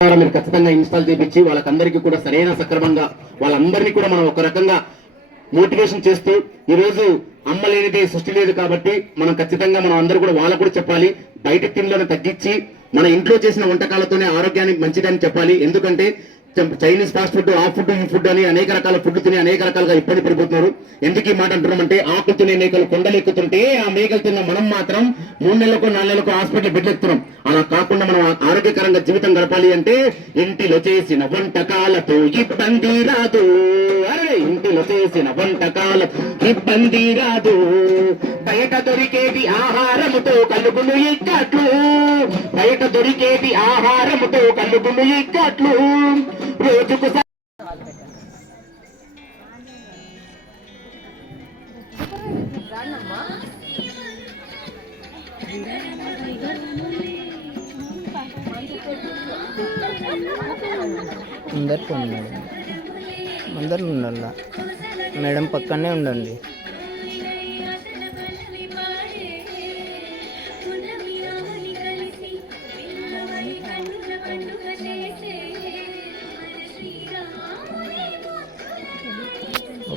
మీరు ఖచ్చితంగా ఇన్స్టాల్ చేపించి వాళ్ళకందరికీ కూడా సరైన సక్రమంగా వాళ్ళందరినీ కూడా మనం ఒక రకంగా మోటివేషన్ చేస్తూ ఈ రోజు అమ్మ లేనిది సృష్టి లేదు కాబట్టి మనం ఖచ్చితంగా మనం అందరూ కూడా వాళ్ళకు కూడా చెప్పాలి. బయట తిండిలను తగ్గించి మన ఇంట్లో చేసిన వంటకాలతోనే ఆరోగ్యానికి మంచిదని చెప్పాలి. ఎందుకంటే చైనీస్ ఫాస్ట్ ఫుడ్ ఆ ఫుడ్ ఈ ఫుడ్ అని అనేక రకాల ఫుడ్ తిని అనేక రకాలుగా ఇబ్బంది పడిపోతున్నారు. ఎందుకు ఈ మాట అంటున్నామంటే ఆకులు తినే మేకలు కొండలు ఎక్కుతుంటే ఆ మేకలు తిన్న మనం మాత్రం మూడు నెలలకు నాలుగు నెలలకు హాస్పిటల్ బెడ్లు అలా కాకుండా మనం ఆరోగ్యకరంగా జీవితం గడపాలి అంటే ఇంటిలో చేసిన వంటకాలతో ఇబ్బంది రాదు. అరే ఇంటిలో చేసిన వంటకాలతో ఇబ్బంది రాదు. బయట దొరికేది ఆహారముతో కలుగును ఇక్కట్లు బయట దొరికేది ఆహారముతో కలుగును ఇక్కట్లు రోజుకు స- అందరికీ ఉన్నాడు అందరు ఉండాల? మేడం పక్కనే ఉండండి.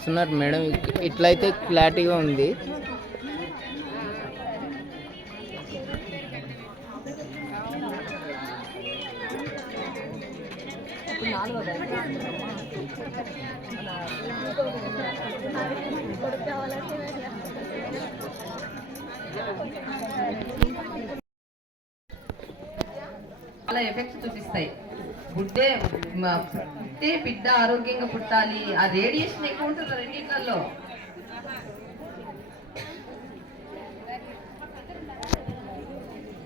చూస్తున్నారు మేడం. ఇట్లయితే క్లారిటీగా ఉంది. చాలా ఎఫెక్ట్స్ చూపిస్తాయి. గుడ్డే పుట్టే బిడ్డ ఆరోగ్యంగా పుట్టాలి. ఆ రేడియేషన్ ఎక్కువ ఉంటుంది రెండింటిలో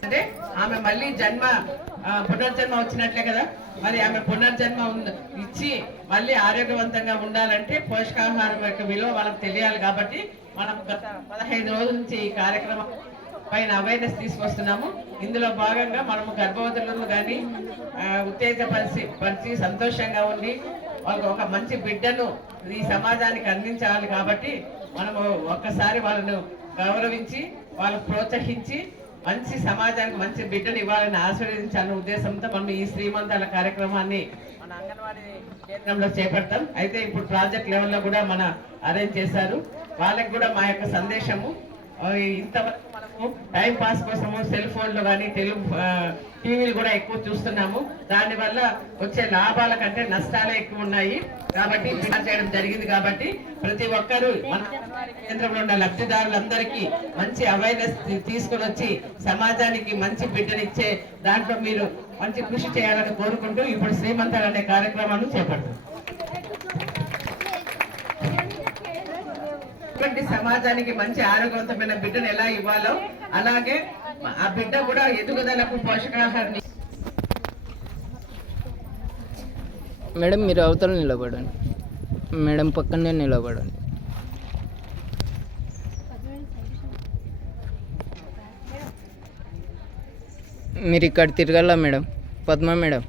అంటే ఆమె మళ్ళీ జన్మ పునర్జన్మ వచ్చినట్లే కదా? మరి ఆమె పునర్జన్మ ఇచ్చి మళ్ళీ ఆరోగ్యవంతంగా ఉండాలంటే పోషకాహారం యొక్క విలువ వాళ్ళకి తెలియాలి కాబట్టి మనం గత పదహైదు రోజుల నుంచి ఈ కార్యక్రమం పైన అవేర్నెస్ తీసుకొస్తున్నాము. ఇందులో భాగంగా మనము గర్భవతులను కానీ ఉత్తేజపరిచి పరిచి సంతోషంగా ఉండి వాళ్ళకు ఒక మంచి బిడ్డను ఈ సమాజానికి అందించాలి కాబట్టి మనము ఒక్కసారి వాళ్ళను గౌరవించి వాళ్ళకు ప్రోత్సహించి మంచి సమాజానికి మంచి బిడ్డను ఇవ్వాలని ఆశీర్వదించాలనే ఉద్దేశంతో మనం ఈ శ్రీమంతాల కార్యక్రమాన్ని మన అంగన్వాడీ కేంద్రంలో చేపడతాం. అయితే ఇప్పుడు ప్రాజెక్ట్ లెవెల్లో కూడా మన అరేంజ్ చేశారు. వాళ్ళకి కూడా మా యొక్క సందేశము. ఇంత ఇంతవరకు టైం పాస్ కోసము సెల్ ఫోన్లు కానీ తెలుగు టీవీలు కూడా ఎక్కువ చూస్తున్నాము. దానివల్ల వచ్చే లాభాల కంటే నష్టాలే ఎక్కువ ఉన్నాయి. కాబట్టి చేయడం జరిగింది కాబట్టి ప్రతి ఒక్కరూ మన కేంద్రంలో ఉన్న లబ్ధిదారులందరికీ మంచి అవేర్నెస్ తీసుకుని వచ్చి సమాజానికి మంచి బిడ్డనిచ్చే దాంట్లో మీరు మంచి కృషి చేయాలని కోరుకుంటూ ఇప్పుడు శ్రీమంతాలు అనే కార్యక్రమాన్ని చేపడతాం ఇటువంటి సమాజానికి మంచి ఆరోగ్యవంతమైన బిడ్డను ఎలా ఇవ్వాలో అలాగే ఆ బిడ్డ కూడా ఎదుగుదలకు పోషకాహారాన్ని మేడం మీరు అవతల నిలబడండి. మేడం పక్కనే నిలబడండి. మీరు ఇక్కడ తిరగాల మేడం? పద్మ మేడం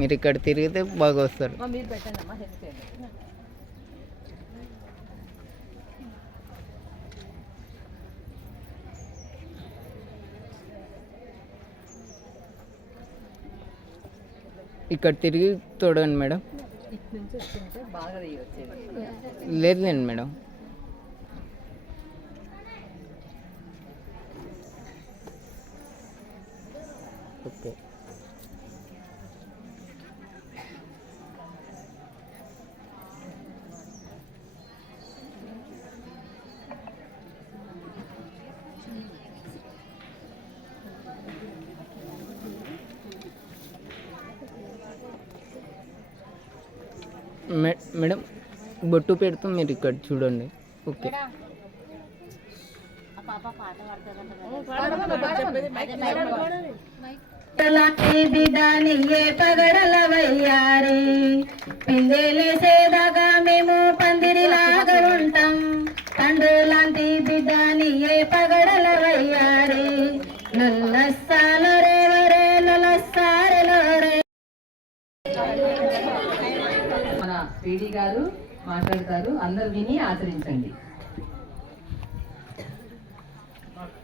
మీరు ఇక్కడ తిరిగితే బాగా వస్తారు. ఇక్కడ తిరిగి చూడండి మేడం. లేదులేండి మేడం. ఓకే. మేడం బొట్టు పెడుతూ మీరు ఇక్కడ చూడండి. ఓకే. పగడల బిడ్డ నీయే పగడల వయ్యారి. పిందెలేసేదాకా మేము పందిరిలాగా పీడీ గారు మాట్లాడతారు. అందరు విని ఆచరించండి.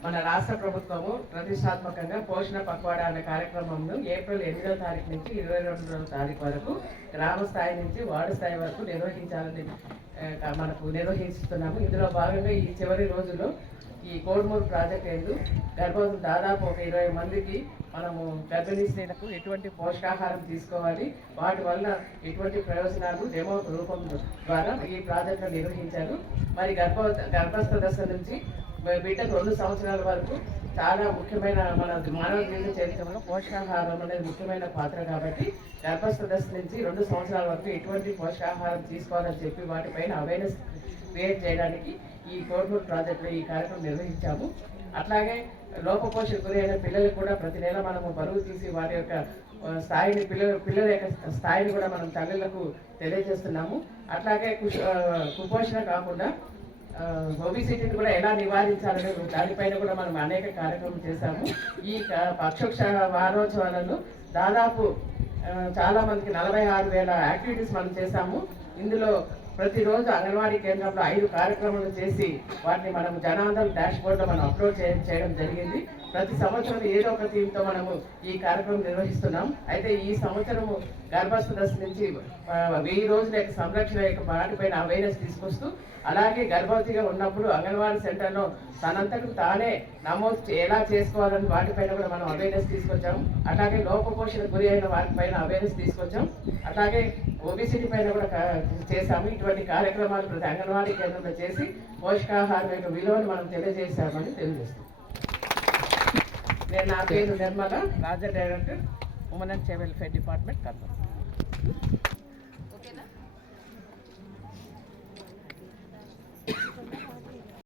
మన రాష్ట్ర ప్రభుత్వము ప్రతిష్టాత్మకంగా పోషణ పక్వాడా అనే కార్యక్రమంను ఏప్రిల్ ఎనిమిదవ తారీఖు నుంచి ఇరవై రెండవ తారీఖు వరకు గ్రామ స్థాయి నుంచి వార్డు స్థాయి వరకు నిర్వహించాలని మనకు నిర్వహిస్తున్నాము. ఇందులో భాగంగా ఈ చివరి రోజుల్లో ఈ కోడుమూరు ప్రాజెక్ట్ ఎందు గర్భవతులు దాదాపు ఒక ఇరవై మందికి మనము గర్భిణీ ఎటువంటి పోషకాహారం తీసుకోవాలి. వాటి వల్ల ఎటువంటి ప్రయోజనాలు డెమో రూపం ద్వారా ఈ ప్రాజెక్టును నిర్వహించారు. మరి గర్భ గర్భస్థ దశ నుంచి బిడ్డకు రెండు సంవత్సరాల వరకు చాలా ముఖ్యమైన మన మానవ జీవిత చరిత్రలో పోషకాహారం అనేది ముఖ్యమైన పాత్ర కాబట్టి గర్భస్థ దశ నుంచి రెండు సంవత్సరాల వరకు ఎటువంటి పోషకాహారం తీసుకోవాలని చెప్పి వాటిపైన అవేర్నెస్ క్రియేట్ చేయడానికి ఈ కోర్మూర్ ప్రాజెక్టులో ఈ కార్యక్రమం నిర్వహించాము. అట్లాగే లోపపోషణ గురైన పిల్లలకు కూడా ప్రతి నెల మనము బరువు తీసి వారి యొక్క స్థాయిని పిల్లల పిల్లల యొక్క స్థాయిని కూడా మనం తల్లులకు తెలియజేస్తున్నాము. అట్లాగే కుపోషణ కాకుండా ఒబిసిటీని కూడా ఎలా నివారించాలనే దానిపైన కూడా మనం అనేక కార్యక్రమం చేశాము. ఈ క- పక్షోక్ష వారోత్సవాలలో దాదాపు ఆ, చాలా మందికి నలభై ఆరు వేల యాక్టివిటీస్ మనం చేశాము. ఇందులో ప్రతిరోజు అంగన్వాడీ కేంద్రంలో ఐదు కార్యక్రమాలు చేసి వాటిని మనం జనాందం డాష్ బోర్డ్లో మనం అప్లోడ్ చేయడం జరిగింది. ప్రతి సంవత్సరం ఏదో ఒక థీమ్తో మనము ఈ కార్యక్రమం నిర్వహిస్తున్నాం. అయితే ఈ సంవత్సరము గర్భస్థ దశ నుంచి వెయ్యి రోజుల యొక్క సంరక్షణ యొక్క వాటిపైన అవేర్నెస్ తీసుకొస్తూ అలాగే గర్భవతిగా ఉన్నప్పుడు అంగన్వాడీ సెంటర్లో తనంతకు తానే నమోదు ఎలా చేసుకోవాలని వాటిపైన కూడా మనం అవేర్నెస్ తీసుకొచ్చాం అలాగే లోపపోషణ గురి అయిన వాటిపైన అవేర్నెస్ తీసుకొచ్చాం అలాగే ఓబీసీటీ పైన కూడా చేశాము. ఇటువంటి కార్యక్రమాలు ప్రతి అంగన్వాడీ కేంద్రంలో చేసి పోషకాహారం యొక్క విలువను మనం తెలియజేశామని తెలియజేస్తాం నేను నా పేరు Nirmala Raja director women and child welfare department Kurnool.